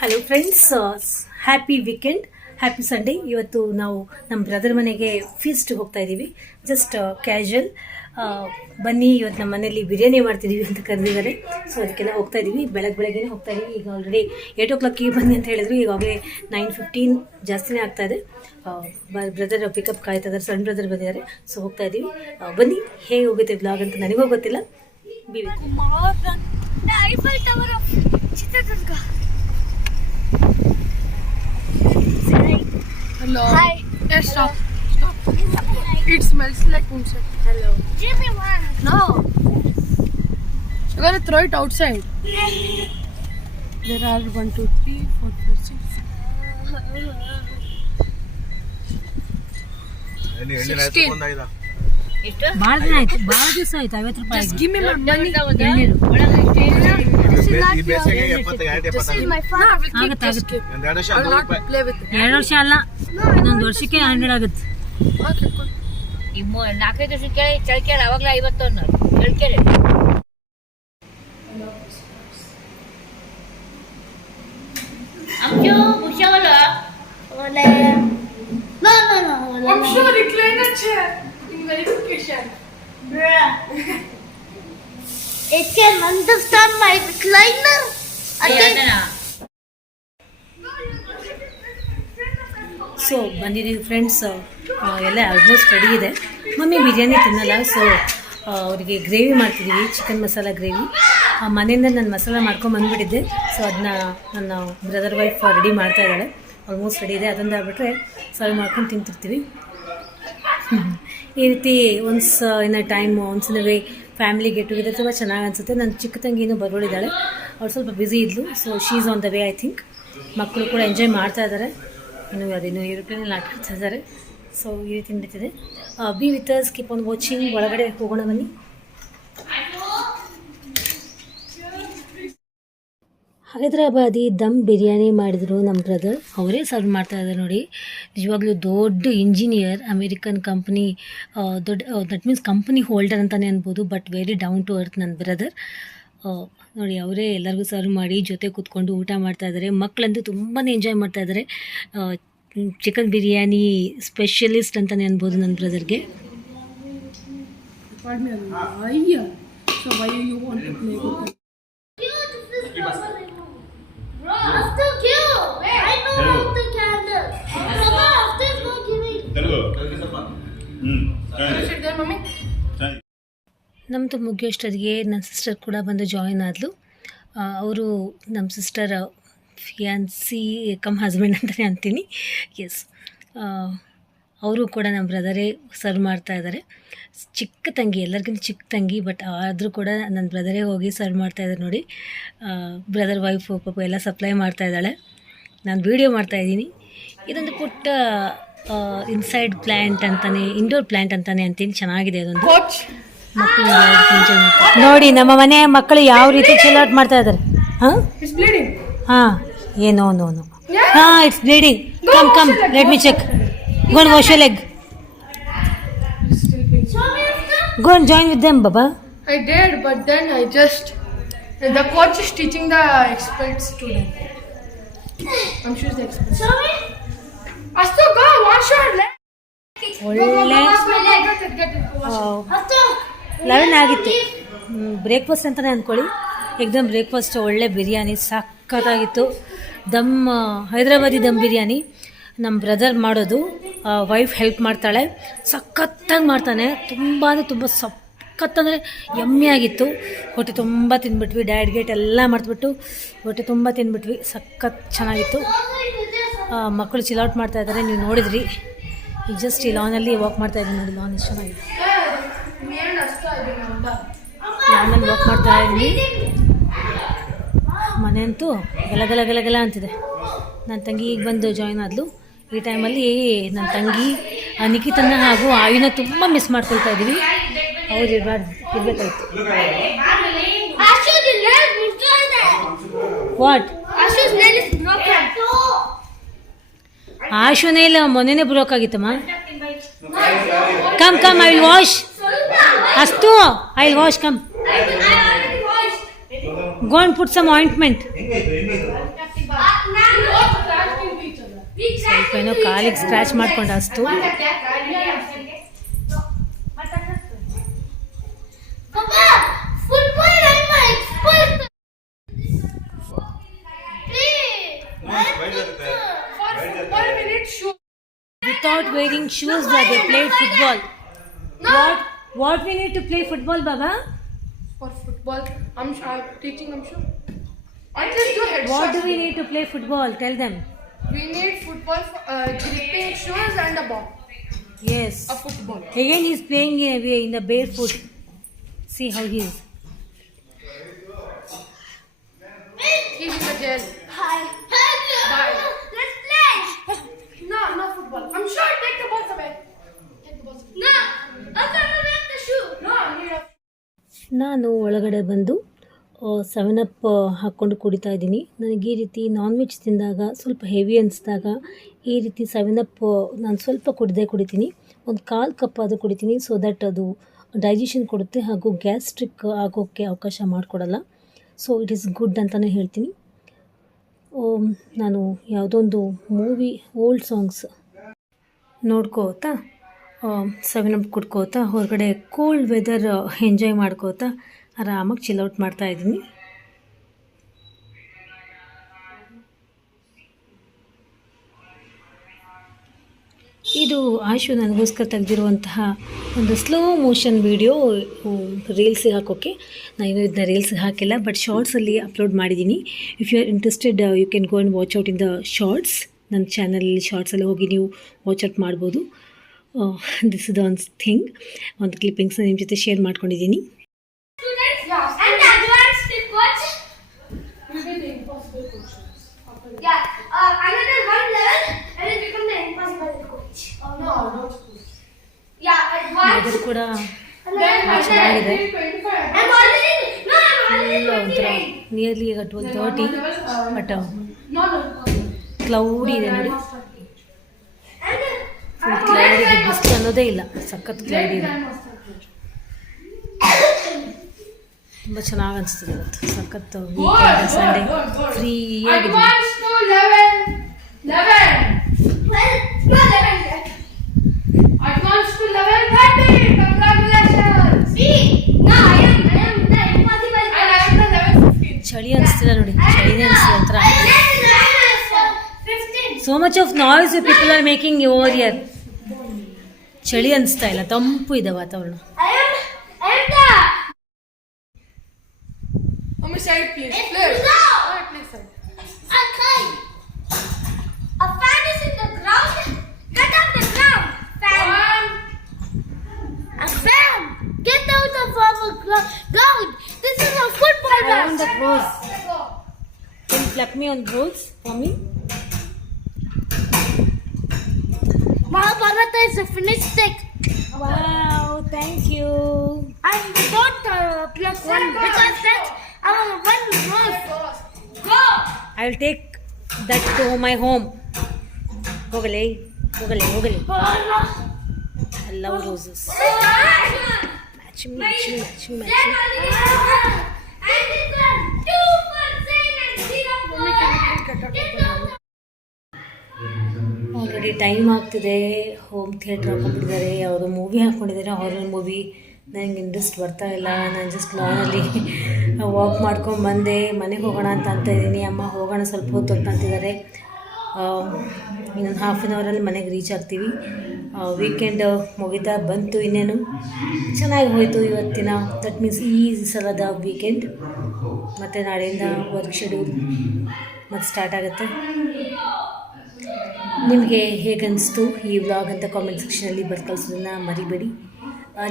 Hello friends, happy weekend, happy Sunday. ಇವತ್ತು ನಾವು ನಮ್ಮ ಬ್ರದರ್ ಮನೆಗೆ ಫೀಸ್ಟ್ ಹೋಗ್ತಾ ಇದ್ದೀವಿ. Just casual. ಬನ್ನಿ, ಇವತ್ತು ನಮ್ಮ ಮನೇಲಿ ಬಿರಿಯಾನಿ ಮಾಡ್ತಿದ್ದೀವಿ ಅಂತ ಕರೆದಿದ್ದಾರೆ. ಸೊ ಅದಕ್ಕೆಲ್ಲ ಹೋಗ್ತಾ ಇದ್ದೀವಿ. ಬೆಳಗ್ಗೆ ಹೋಗ್ತಾ ಇದ್ದೀವಿ. ಈಗ ಆಲ್ರೆಡಿ 8 o'clock ಬನ್ನಿ ಅಂತ ಹೇಳಿದ್ರು. ಈಗಾಗಲೇ 9:15 ಜಾಸ್ತಿನೇ ಆಗ್ತಾ ಇದೆ. ಬ್ರದರ್ ಪಿಕಪ್ ಕಾಯ್ತಾ ಇದ್ದಾರೆ. ಸಣ್ಣ ಬ್ರದರ್ ಬಂದಿದ್ದಾರೆ. ಸೊ ಹೋಗ್ತಾ ಇದ್ದೀವಿ. ಬನ್ನಿ, ಹೇಗೆ ಹೋಗುತ್ತೆ ಬ್ಲಾಗ್ ಅಂತ ನನಗೂ ಗೊತ್ತಿಲ್ಲ. Hello. Hi. Yeah, stop. It smells like moonshine. Hello. Give me one. No. You're gonna throw it outside. There are 1, 2, 3, 4, 5, 6. ಭಾಳ ದಿನ ಆಯ್ತು, ಭಾಳ ದಿವಸ ಆಯ್ತು. 50 ರೂಪಾಯಿ. Just give me my money. ಆಗುತ್ತೆ. 2 ವರ್ಷ ಅಲ್ಲ, ಇನ್ನೊಂದು ವರ್ಷಕ್ಕೆ 100 ಆಗುತ್ತೆ. 4 ವರ್ಷಕ್ಕೆ ಚಳ್ಕೇಳಿ ಅವಾಗಲೇ 51 ಚಳ್ಕೇಳಿ. ಅಚ್ಚು ಮುಷವಲ್ಲ. No. I'm sure recliner chair in verification. It can understand my recliner. So ಬಂದಿದ್ದೀವಿ ಫ್ರೆಂಡ್ಸ್. ಎಲ್ಲ ಆಲ್ಮೋಸ್ಟ್ ರೆಡಿ ಇದೆ. ಮಮ್ಮಿ ಬಿರಿಯಾನಿ ತಿನ್ನಲ್ಲ, ಸೊ ಅವರಿಗೆ ಗ್ರೇವಿ ಮಾಡ್ತಿದ್ದೀವಿ, ಚಿಕನ್ ಮಸಾಲ ಗ್ರೇವಿ. ಮನೆಯಿಂದ ನಾನು ಮಸಾಲ ಮಾಡ್ಕೊಂಬಂದುಬಿಟ್ಟಿದ್ದೆ. ಸೊ ಅದನ್ನ ನನ್ನ ಬ್ರದರ್ ವೈಫ್ ರೆಡಿ ಮಾಡ್ತಾ ಇದ್ದಾಳೆ. ಆಲ್ಮೋಸ್ಟ್ ರೆಡಿ ಇದೆ. ಅದೊಂದು ಆಗ್ಬಿಟ್ರೆ ಸರ್ವ್ ಮಾಡ್ಕೊಂಡು ತಿಂತಿರ್ತೀವಿ. ಈ ರೀತಿ once in a time, once in a way family get together ತುಂಬ ಚೆನ್ನಾಗಿ ಅನಿಸುತ್ತೆ. ನನ್ನ ಚಿಕ್ಕ ತಂಗಿನೂ ಬರೋಳಿದ್ದಾಳೆ. ಅವಳು ಸ್ವಲ್ಪ ಬ್ಯುಸಿ ಇದ್ಲು. So she is on the way, I think. ಮಕ್ಕಳು ಕೂಡ ಎಂಜಾಯ್ ಮಾಡ್ತಾ ಇದ್ದಾರೆ. ಅದೇನು ಏರೋಪ್ಲೇನಲ್ಲಿ ಆಟ ಆಡ್ತಾ ಇದ್ದಾರೆ. ಸೊ ಈ ರೀತಿ ನಡೀತಿದೆ. Be with us, keep on watching. ಒಳಗಡೆ ಹೋಗೋಣ ಬನ್ನಿ. ಹೈದ್ರಾಬಾದಿ ದಮ್ ಬಿರಿಯಾನಿ ಮಾಡಿದರು ನಮ್ಮ ಬ್ರದರ್. ಅವರೇ ಸರ್ವ್ ಮಾಡ್ತಾ ಇದ್ದಾರೆ ನೋಡಿ. ನಿಜವಾಗ್ಲೂ ದೊಡ್ಡ engineer, American company, that means company holder ಅಂತಲೇ ಅನ್ಬೋದು. But very down to earth ನನ್ನ ಬ್ರದರ್ ನೋಡಿ. ಅವರೇ ಎಲ್ಲರಿಗೂ ಸರ್ವ್ ಮಾಡಿ ಜೊತೆ ಕೂತ್ಕೊಂಡು ಊಟ ಮಾಡ್ತಾ ಇದ್ದಾರೆ. ಮಕ್ಕಳಂತೂ ತುಂಬಾ ಎಂಜಾಯ್ ಮಾಡ್ತಾ ಇದ್ದಾರೆ. ಚಿಕನ್ ಬಿರಿಯಾನಿ ಸ್ಪೆಷಲಿಸ್ಟ್ ಅಂತಲೇ ಅನ್ಬೋದು ನನ್ನ ಬ್ರದರ್ಗೆ. After kill. I know after candle. Mama, after go giving. ನಮ್ಮದು ಮುಗಿಯೋಷ್ಟೊತ್ತಿಗೆ ನನ್ನ ಸಿಸ್ಟರ್ ಕೂಡ ಬಂದು ಜಾಯಿನ್ ಆದಳು. ಅವರು ನಮ್ಮ ಸಿಸ್ಟರ್ ಫಿಯಾನ್ಸಿ ಕಮ್ ಹಸ್ಬೆಂಡ್ ಅಂತಲೇ ಅಂತೀನಿ. ಎಸ್, ಅವರು ಕೂಡ ನಮ್ಮ ಬ್ರದರೇ ಸರ್ವ್ ಮಾಡ್ತಾ ಇದ್ದಾರೆ. ಚಿಕ್ಕ ತಂಗಿ, ಎಲ್ಲರಿಗಿಂತ ಚಿಕ್ಕ ತಂಗಿ, ಬಟ್ ಆದರೂ ಕೂಡ ನನ್ನ ಬ್ರದರೇ ಹೋಗಿ ಸರ್ವ್ ಮಾಡ್ತಾ ಇದ್ದಾರೆ ನೋಡಿ. ಬ್ರದರ್ ವೈಫು ಪಾಪ ಎಲ್ಲ ಸಪ್ಲೈ ಮಾಡ್ತಾ ಇದ್ದಾಳೆ. ನಾನು ವೀಡಿಯೋ ಮಾಡ್ತಾಯಿದ್ದೀನಿ. ಇದೊಂದು ಪುಟ್ಟ ಇನ್ಸೈಡ್ ಪ್ಲ್ಯಾಂಟ್ ಅಂತಲೇ, ಇಂಡೋರ್ ಪ್ಲ್ಯಾಂಟ್ ಅಂತಲೇ ಅಂತೀನಿ. ಚೆನ್ನಾಗಿದೆ ಅದೊಂದು. ಮಕ್ಕಳು ನೋಡಿ, ನಮ್ಮ ಮನೆ ಮಕ್ಕಳು ಯಾವ ರೀತಿ ಚಿಲ್ ಔಟ್ ಮಾಡ್ತಾ ಇದ್ದಾರೆ. ಹಾಂ, ಏನೋ ನೋ. ಹಾಂ, it's bleeding. Come let me check. Go and wash your leg. Go and join with them, Baba. I did, but then the coach is teaching the expert student. I'm sure the expert. Sorry? Astu, go wash your leg. ಒಳ್ಳೆ Get it. After 11 ಆಗಿತ್ತು. Breakfast ಅಂತಲೇ ಅಂದ್ಕೊಳ್ಳಿ. ಎಕ್ದಮ್ breakfast. ಒಳ್ಳೆ ಬಿರಿಯಾನಿ ಸಖತ್ತಾಗಿತ್ತು. ದಮ್, ಹೈದ್ರಾಬಾದಿ ದಮ್ ಬಿರಿಯಾನಿ ನಮ್ಮ brother ಮಾಡೋದು. Wife help ಮಾಡ್ತಾಳೆ. ಸಖತ್ತಾಗಿ ಮಾಡ್ತಾನೆ. ತುಂಬ ಸಖತ್ತಂದರೆ ಯಮ್ಮಿ ಆಗಿತ್ತು. ಹೊಟ್ಟೆ ತುಂಬ ತಿಂದ್ಬಿಟ್ವಿ. ಡಯಟ್ ಗೇಟ್ ಎಲ್ಲ ಮಾಡ್ಬಿಟ್ಟು ಹೊಟ್ಟೆ ತುಂಬ ತಿಂದ್ಬಿಟ್ವಿ. ಸಖತ್ ಚೆನ್ನಾಗಿತ್ತು. ಮಕ್ಕಳು ಚಿಲ್ಔಟ್ ಮಾಡ್ತಾ ಇದ್ದಾರೆ, ನೀವು ನೋಡಿದ್ರಿ. ಈಗ ಜಸ್ಟ್ ಈ ಲಾನಲ್ಲಿ ವಾಕ್ ಮಾಡ್ತಾ ಇದ್ದೀನಿ ನೋಡಿ. ಲಾನ್ ಎಷ್ಟು ಚೆನ್ನಾಗಿದೆ. ಲಾನಲ್ಲಿ ವಾಕ್ ಮಾಡ್ತಾ ಇದ್ದೀನಿ. ಮನೆ ಅಂತೂ ಗಲಗಲ ಅಂತಿದೆ. ನನ್ನ ತಂಗಿ ಈಗ ಬಂದು ಜಾಯಿನ್ ಆದಳು. ಈ ಟೈಮಲ್ಲಿ ನನ್ನ ತಂಗಿ ನಿಖಿತನ ಹಾಗೂ ಆಯುನ ತುಂಬ ಮಿಸ್ ಮಾಡ್ಕೊಳ್ತಾ ಇದ್ದೀವಿ. ಅವ್ರು ಇರಬೇಕಾಯ್ತು. ವಾಟ್? ಆಶುನೇ ಇಲ್ಲ, ಮೊನ್ನೆನೇ ಬ್ರೋಕ್ ಆಗಿತ್ತಮ್ಮ. Come I will wash. ಅಷ್ಟು I will wash. Come. Go and put some ointment. ಸ್ವಲ್ಪ ಏನೋ ಕಾಲಿಗೆ ಸ್ಕ್ರ್ಯಾಚ್ ಮಾಡ್ಕೊಂಡು ಅಷ್ಟು. Papa, football I'm my expert. Please. For football we need shoes. Without wearing shoes that they played football. No. What we need to play football, Baba? For football, I'm teaching. I'm sure. At least do headshots. What do we need to play football? Tell them. We need football, gripping shoes and a ball. Yes. A football. Again, he's playing in the barefoot. See how he is. He's in the jail. Hi. Bye. Let's play. No football. I'm sure. Take the balls away. Take the balls away. No. I'm gonna wear the shoe. No, I need a. ನಾನು ಒಳಗಡೆ ಬಂದು 7up ಹಾಕ್ಕೊಂಡು ಕುಡಿತಾ ಇದ್ದೀನಿ. ನನಗೆ ಈ ರೀತಿ non veg ತಿಂದಾಗ ಸ್ವಲ್ಪ ಹೆವಿ ಅನಿಸಿದಾಗ ಈ ರೀತಿ 7up ನಾನು ಸ್ವಲ್ಪ ಕುಡಿತೀನಿ. ಒಂದು 1/4 ಕಪ್ ಅದು ಕುಡಿತೀನಿ. ಸೊ ದಟ್ ಅದು ಡೈಜೆಷನ್ ಕೊಡುತ್ತೆ ಹಾಗೂ ಗ್ಯಾಸ್ಟ್ರಿಕ್ ಆಗೋಕ್ಕೆ ಅವಕಾಶ ಮಾಡಿಕೊಡಲ್ಲ. ಸೊ ಇಟ್ ಈಸ್ ಗುಡ್ ಅಂತಲೇ ಹೇಳ್ತೀನಿ. ನಾನು ಯಾವುದೋ ಒಂದು ಮೂವಿ ಓಲ್ಡ್ ಸಾಂಗ್ಸ್ ನೋಡ್ಕೋತಾ 7up ಕುಡ್ಕೋತಾ ಹೊರಗಡೆ ಕೋಲ್ಡ್ ವೆದರ್ ಎಂಜಾಯ್ ಮಾಡ್ಕೋತಾ ಆರಾಮಾಗಿ ಚಿಲ್ಔಟ್ ಮಾಡ್ತಾಯಿದ್ದೀನಿ. ಇದು ಆಶು ನನಗೋಸ್ಕರ ತೆಗೆದಿರುವಂತಹ ಒಂದು ಸ್ಲೋ ಮೋಷನ್ ವೀಡಿಯೋ ರೀಲ್ಸಿಗೆ ಹಾಕೋಕ್ಕೆ. ನಾನು ಇದನ್ನ ರೀಲ್ಸಿಗೆ ಹಾಕಿಲ್ಲ, ಬಟ್ ಶಾರ್ಟ್ಸಲ್ಲಿ ಅಪ್ಲೋಡ್ ಮಾಡಿದ್ದೀನಿ. If you are interested you can go and watch out in the shorts. ನನ್ನ ಚಾನಲಲ್ಲಿ ಶಾರ್ಟ್ಸಲ್ಲಿ ಹೋಗಿ ನೀವು ವಾಚ್ ಔಟ್ ಮಾಡ್ಬೋದು. ದಿಸ್ ಇಸ್ ದ ಒಂದು ಥಿಂಗ್, ಒಂದು ಕ್ಲಿಪ್ಪಿಂಗ್ಸ್ನ ನಿಮ್ಮ ಜೊತೆ ಶೇರ್ ಮಾಡ್ಕೊಂಡಿದ್ದೀನಿ. Students and the advanced coach. We will the impossible questions. Yeah. Another one level and then become the impossible coach. No, not school. Yeah, advanced. ಅದು ಕೂಡ Then ಚೆನ್ನಾಗಿದೆ. 25. I'm already. No, I'm already. ಒಂಥರ nearly ಈಗ 12:30, but No. Cloudy ಇದೆ ನೋಡಿ. And full cloudy ಇದೆ, ಬಿಸಿಲು ಅನ್ನೋದೇ ಇಲ್ಲ, ಸಖತ್ ಕ್ಲೌಡಿ ಇದೆ. ತುಂಬ ಚೆನ್ನಾಗಿ ಅನಿಸ್ತದೆ ಇವತ್ತು. ಸಖತ್ ವೀಕೆಂಡ್ ಸಂಡೇ ಫ್ರೀ ಆಗಿದೆ. Advanced to 11. 12. Advanced to level 30. Congratulations. See? No, I am the impossible And coach. I am the level 15. ಚಳಿ ಅನಿಸ್ತಿಲ್ಲ ನೋಡಿ, ಚಳಿನೇ ಅನಿಸ್ತಿಲ್ಲ ಒಂಥರ. I am the level 15. So much of noise people are making over here. ಚಳಿ ಅನಿಸ್ತಾ ಇಲ್ಲ, ತಂಪು ಇದೆ ವಾತಾವರಣ. I am the. On my side, please. It's Please. no. Please, side. Okay. A fan is in the ground. Get off the ground. Fan. One. A fan. Get out of our ground. This is a football I want match. the rose. Can you clap me on rose for me? Mahabharata is a finished stick. Wow, thank you. And we don't plus one because that's our one rose. Go. I will take that to my home. ಹೋಗಲೇ. I love roses. Matching. Already time ಆಗ್ತಿದೆ. Home theatre ಹಾಕೊಂಡ್ಬಿಟ್ಟಿದ್ದಾರೆ, ಯಾವುದೋ movie ಹಾಕ್ಕೊಂಡಿದ್ದಾರೆ, horror movie. ನನಗೆ interest ಬರ್ತಾ ಇಲ್ಲ. ನಾನು just ಲಾನಲ್ಲಿ walk ಮಾಡ್ಕೊಂಡು ಬಂದೆ. ಮನೆಗೆ ಹೋಗೋಣ ಅಂತ ಇದ್ದೀನಿ. ಅಮ್ಮ ಹೋಗೋಣ ಸ್ವಲ್ಪ ಹೊತ್ತು ಅಂತಿದ್ದಾರೆ. ಇನ್ನೊಂದು ಹಾಫ್ ಆನ್ ಅವರಲ್ಲಿ ಮನೆಗೆ ರೀಚ್ ಆಗ್ತೀವಿ. ವೀಕೆಂಡ್ ಮುಗಿತಾ ಬಂತು, ಇನ್ನೇನು ಚೆನ್ನಾಗಿ ಹೋಯಿತು ಇವತ್ತಿನ. ದಟ್ ಮೀನ್ಸ್ ಈ ಸಲದ ವೀಕೆಂಡ್. ಮತ್ತು ನಾಳೆಯಿಂದ ವರ್ಕ್ ಶೆಡ್ಯೂಲ್ ಮತ್ತು ಸ್ಟಾರ್ಟ್ ಆಗುತ್ತೆ. ನಿಮಗೆ ಹೇಗನ್ನಿಸ್ತು ಈ ವ್ಲಾಗ್ ಅಂತ ಕಾಮೆಂಟ್ ಸೆಕ್ಷನಲ್ಲಿ ಕಳಿಸೋದನ್ನು ಮರಿಬೇಡಿ.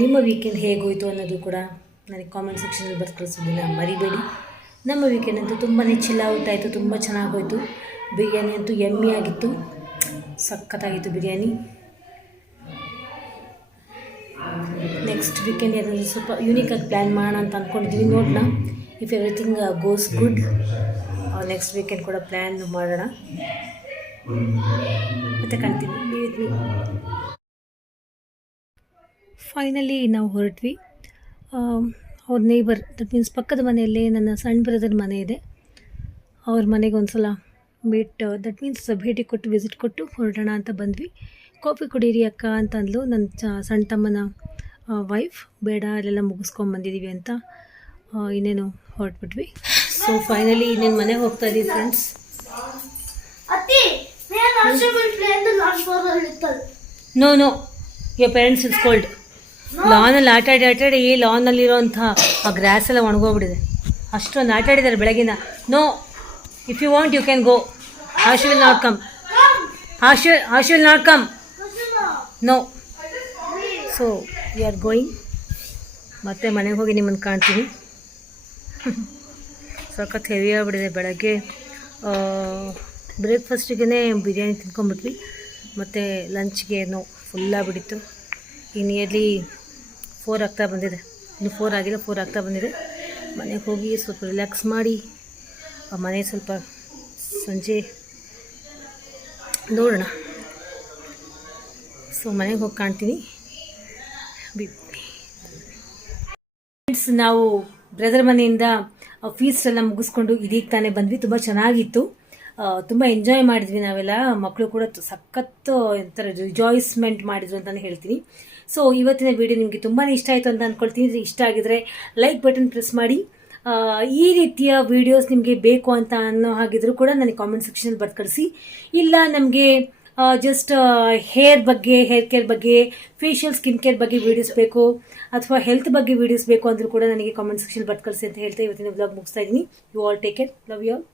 ನಿಮ್ಮ ವೀಕೆಂಡ್ ಹೇಗೋಯಿತು ಅನ್ನೋದು ಕೂಡ ನನಗೆ ಕಾಮೆಂಟ್ ಸೆಕ್ಷನಲ್ಲಿ ಕಳಿಸೋದನ್ನು ಮರಿಬೇಡಿ. ನಮ್ಮ ವೀಕೆಂಡ್ ಅಂತೂ ತುಂಬಾ ಚಿಲ್ ಔಟ್ ಆಯಿತು, ತುಂಬ ಚೆನ್ನಾಗೋಯಿತು. ಬಿರಿಯಾನಿ ಅಂತೂ ಯಮ್ಮಿ ಆಗಿತ್ತು, ಸಖತ್ತಾಗಿತ್ತು ಬಿರಿಯಾನಿ. ನೆಕ್ಸ್ಟ್ ವೀಕೆಂಡ್ ಏನಾದರೂ ಸ್ವಲ್ಪ ಯೂನಿಕಾಗಿ ಪ್ಲ್ಯಾನ್ ಮಾಡೋಣ ಅಂತ ಅಂದ್ಕೊಂಡಿದ್ದೀವಿ. ನೋಡೋಣ, if everything goes good next weekend ಕೂಡ ಪ್ಲ್ಯಾನ್ ಮಾಡೋಣ. ಮತ್ತೆ ಕಾಣ್ತೀವಿ. ಫೈನಲಿ ನಾವು ಹೊರಟ್ವಿ. ಅವ್ರ ನೇಬರ್, ದಟ್ ಮೀನ್ಸ್ ಪಕ್ಕದ ಮನೆಯಲ್ಲೇ ನನ್ನ ಸಣ್ಣ ಬ್ರದರ್ ಮನೆ ಇದೆ. ಅವ್ರ ಮನೆಗೆ ಒಂದು ಸಲ ದಟ್ ಮೀನ್ಸ್ ಭೇಟಿ ಕೊಟ್ಟು ವಿಸಿಟ್ ಕೊಟ್ಟು ಹೊರಡೋಣ ಅಂತ ಬಂದ್ವಿ. ಕಾಫಿ ಕುಡೀರಿ ಅಕ್ಕ ಅಂತ ಅಂದ್ಲು ನನ್ನ ಸಣ್ಣ ತಮ್ಮನ ವೈಫ್. ಬೇಡ ಅಲ್ಲೆಲ್ಲ ಮುಗಿಸ್ಕೊಂಬಂದಿದ್ದೀವಿ ಅಂತ ಇನ್ನೇನು ಹೊರಟ್ಬಿಟ್ವಿ. ಸೊ ಫೈನಲಿ ಇನ್ನೇನು ಮನೆಗೆ ಹೋಗ್ತಾ ಇದ್ದೀವಿ friends. Ati, may I also will play in the lawn for a little. No your parents is cold. ಲಾನಲ್ಲಿ ಆಟಾಡಿ ಈ ಲಾನಲ್ಲಿರೋಂಥ ಆ ಗ್ರಾಸ್ ಎಲ್ಲ ಒಣಗೋಗ್ಬಿಟ್ಟಿದೆ. ಅಷ್ಟೊಂದು ಆಟಾಡಿದ್ದಾರೆ ಬೆಳಗಿನ. No, if you want you can go. Ashu will not come. Ashu will not come. No. So we are going. ಮತ್ತೆ ಮನೆಗೆ ಹೋಗಿ ನಿಮ್ಮನ್ನು ಕಾಣ್ತೀನಿ. ಸಖತ್ ಹೆವಿ ಆಗಿಬಿಟ್ಟಿದೆ. ಬೆಳಗ್ಗೆ ಬ್ರೇಕ್ಫಾಸ್ಟಿಗೆ ಬಿರಿಯಾನಿ ತಿನ್ಕೊಂಬಿಟ್ವಿ. ಮತ್ತು ಲಂಚ್ಗೆ ಏನೋ ಫುಲ್ಲಾಗಿಬಿಟ್ಟಿತ್ತು. ಈ ನಿಯರ್ಲಿ 4 ಆಗ್ತಾ ಬಂದಿದೆ. ಇನ್ನು 4 ಆಗಿದೆ, 4 ಆಗ್ತಾ ಬಂದಿದೆ. ಮನೆಗೆ ಹೋಗಿ ಸ್ವಲ್ಪ ರಿಲ್ಯಾಕ್ಸ್ ಮಾಡಿ ಮನೆ ಸ್ವಲ್ಪ ಸಂಜೆ ನೋಡೋಣ. ಸೊ ಮನೆಗೆ ಹೋಗಿ ಕಾಣ್ತೀನಿ. ಫ್ರೆಂಡ್ಸ್, ನಾವು ಬ್ರದರ್ ಮನೆಯಿಂದ ಫೀಸ್ಟ್ ಎಲ್ಲ ಮುಗಿಸ್ಕೊಂಡು ಇದೀಗ ತಾನೇ ಬಂದ್ವಿ. ತುಂಬ ಚೆನ್ನಾಗಿತ್ತು. ತುಂಬ ಎಂಜಾಯ್ ಮಾಡಿದ್ವಿ ನಾವೆಲ್ಲ. ಮಕ್ಕಳು ಕೂಡ ಸಖತ್ತು ಒಂಥರ ರಿಜಾಯ್ಸ್ಮೆಂಟ್ ಮಾಡಿದ್ರು ಅಂತಲೇ ಹೇಳ್ತೀನಿ. ಸೊ ಇವತ್ತಿನ ವಿಡಿಯೋ ನಿಮಗೆ ತುಂಬಾ ಇಷ್ಟ ಆಯಿತು ಅಂತ ಅಂದ್ಕೊಳ್ತೀನಿ. ಇಷ್ಟ ಆಗಿದ್ರೆ ಲೈಕ್ ಬಟನ್ ಪ್ರೆಸ್ ಮಾಡಿ. ಈ ರೀತಿಯ ವಿಡಿಯೋಸ್ ನಿಮಗೆ ಬೇಕು ಅಂತ ಅನ್ನೋ ಹಾಗಿದ್ರು ಕೂಡ ನನಗೆ ಕಾಮೆಂಟ್ ಸೆಕ್ಷನಲ್ಲಿ ಬರ್ದು ಕಳಿಸಿ. ಇಲ್ಲ ನಮಗೆ ಜಸ್ಟ್ ಹೇರ್ ಕೇರ್ ಬಗ್ಗೆ, ಫೇಶಿಯಲ್ ಸ್ಕಿನ್ ಕೇರ್ ಬಗ್ಗೆ ವಿಡಿಯೋಸ್ ಬೇಕು ಅಥವಾ ಹೆಲ್ತ್ ಬಗ್ಗೆ ವಿಡಿಯೋಸ್ ಬೇಕು ಅಂದರೂ ಕೂಡ ನನಗೆ ಕಾಮೆಂಟ್ ಸೆಕ್ಷನ್ ಬರ್ದು ಕಳಿಸಿ ಅಂತ ಹೇಳ್ತಾ ಇವತ್ತಿನ ವ್ಲಾಗ್ ಮುಗಿಸ್ತಾ ಇದ್ದೀನಿ. You all take care. Love you all.